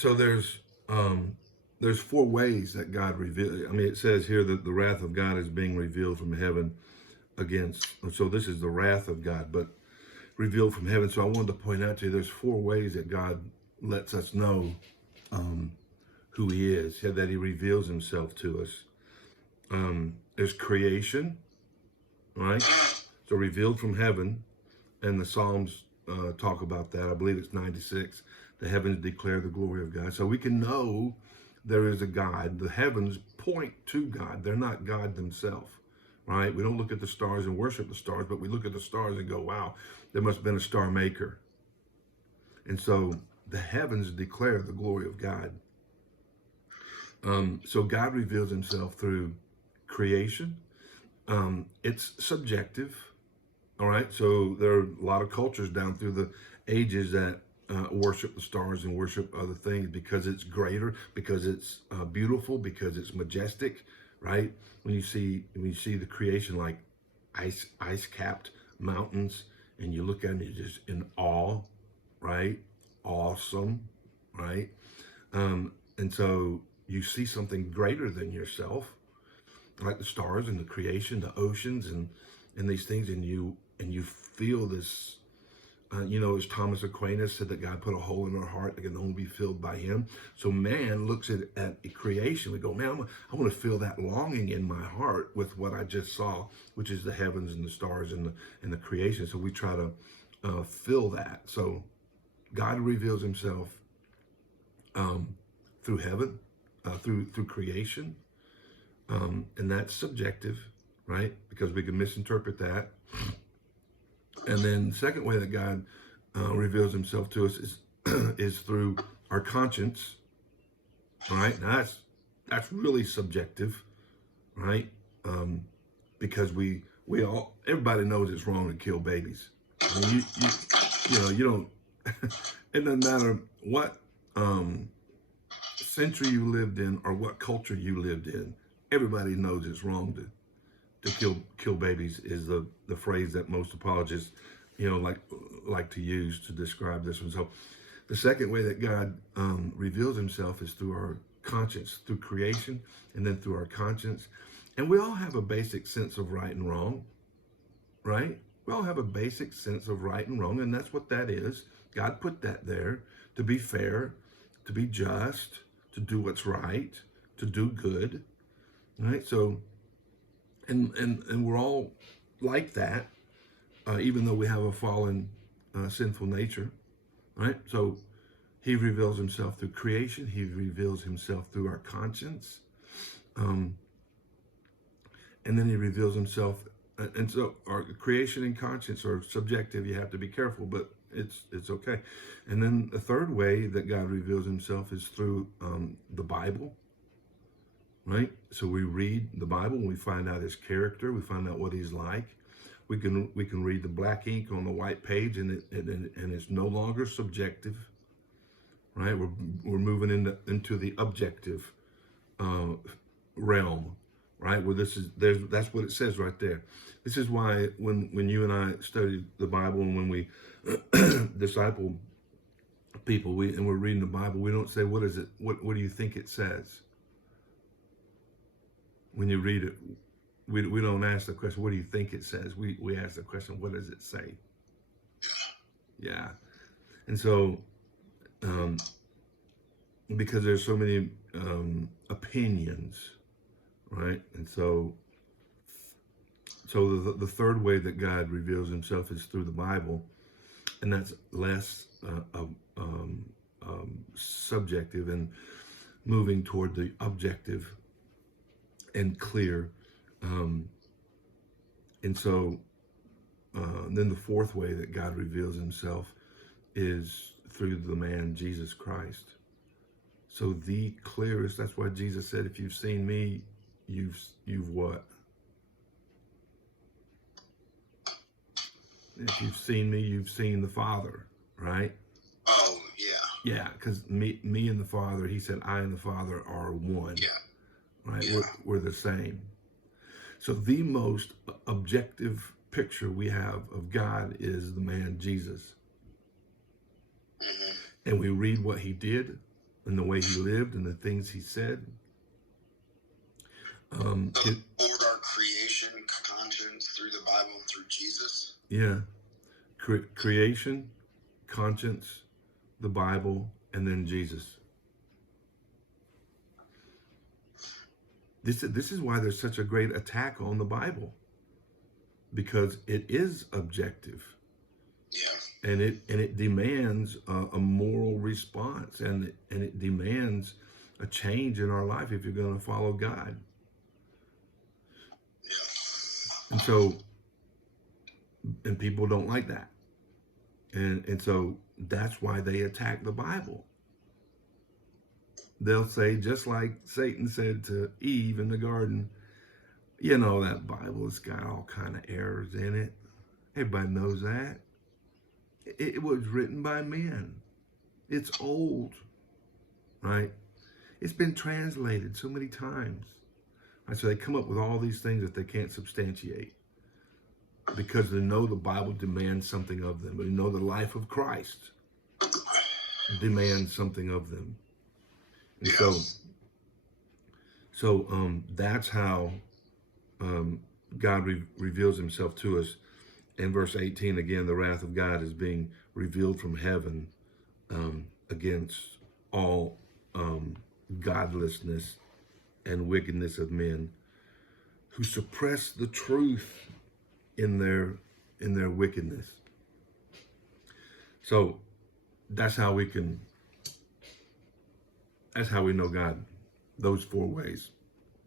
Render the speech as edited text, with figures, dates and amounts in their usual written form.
So there's four ways that God reveals. I mean, it says here that the wrath of God is being revealed from heaven against. So this is the wrath of God, but revealed from heaven. So I wanted to point out to you, there's four ways that God lets us know who He is, that He reveals Himself to us. There's creation, right? So revealed from heaven, and the Psalms talk about that. I believe it's 96. The heavens declare the glory of God. So we can know there is a God. The heavens point to God. They're not God themselves, right? We don't look at the stars and worship the stars, but we look at the stars and go, wow, there must have been a star maker. And so the heavens declare the glory of God. So God reveals Himself through creation. It's subjective. All right, so there are a lot of cultures down through the ages that worship the stars and worship other things because it's greater, because it's beautiful, because it's majestic, right? When you see the creation like ice capped mountains, and you look at it, you're just in awe, right? Awesome, right? And so you see something greater than yourself, like the stars and the creation, the oceans, and these things, and you feel this. As Thomas Aquinas said, that God put a hole in our heart that can only be filled by Him. So man looks at creation. We go, man, I want to feel that longing in my heart with what I just saw, which is the heavens and the stars and the creation. So we try to fill that. So God reveals Himself through heaven, through creation. And that's subjective, right? Because we can misinterpret that. And then the second way that God reveals Himself to us is through our conscience, right? Now that's really subjective, right? Because everybody knows it's wrong to kill babies. I mean, you don't. It doesn't matter what century you lived in or what culture you lived in. Everybody knows it's wrong to kill babies is the phrase that most apologists, like to use to describe this one. So the second way that God reveals Himself is through our conscience, through creation, and then through our conscience. And we all have a basic sense of right and wrong, right? We all have a basic sense of right and wrong, and that's what that is. God put that there to be fair, to be just, to do what's right, to do good, right? So and we're all like that, even though we have a fallen, sinful nature, right? So He reveals Himself through creation. He reveals Himself through our conscience, and then He reveals Himself. And so our creation and conscience are subjective. You have to be careful, but it's okay. And then the third way that God reveals Himself is through the Bible. Right? So we read the Bible and we find out His character, we find out what He's like. We can read the black ink on the white page, and it's no longer subjective. Right? We're moving into the objective realm, right? Where that's what it says right there. This is why when you and I study the Bible, and when we disciple people, and we're reading the Bible, we don't say, what is it? What do you think it says? When you read it, we don't ask the question, what do you think it says? We ask the question, what does it say? Yeah. And so, because there's so many opinions, right? And so the third way that God reveals Himself is through the Bible, and that's less subjective and moving toward the objective and clear. And so then the fourth way that God reveals Himself is through the man Jesus Christ. So the clearest, that's why Jesus said, if you've seen me, you've what? If you've seen me, you've seen the Father, right? Oh, yeah. Yeah, because me and the Father, He said, I and the Father are one. Yeah. Right? Yeah. We're the same. So the most objective picture we have of God is the man Jesus. Mm-hmm. And we read what He did, in the way he lived and the things he said. So Lord, our creation, conscience through the Bible and through Jesus. Yeah. Creation, conscience, the Bible, and then Jesus. This is why there's such a great attack on the Bible, because it is objective. Yeah. And it demands a moral response, and it demands a change in our life if you're going to follow God. Yeah. And so, and people don't like that. And so that's why they attack the Bible. They'll say, just like Satan said to Eve in the garden, you know, that Bible has got all kind of errors in it. Everybody knows that. It was written by men. It's old, right? It's been translated so many times. Right? So they come up with all these things that they can't substantiate, because they know the Bible demands something of them. They know the life of Christ demands something of them. And so that's how God reveals himself to us. In verse 18, again, the wrath of God is being revealed from heaven against all godlessness and wickedness of men who suppress the truth in their wickedness. So that's how we know God, those four ways.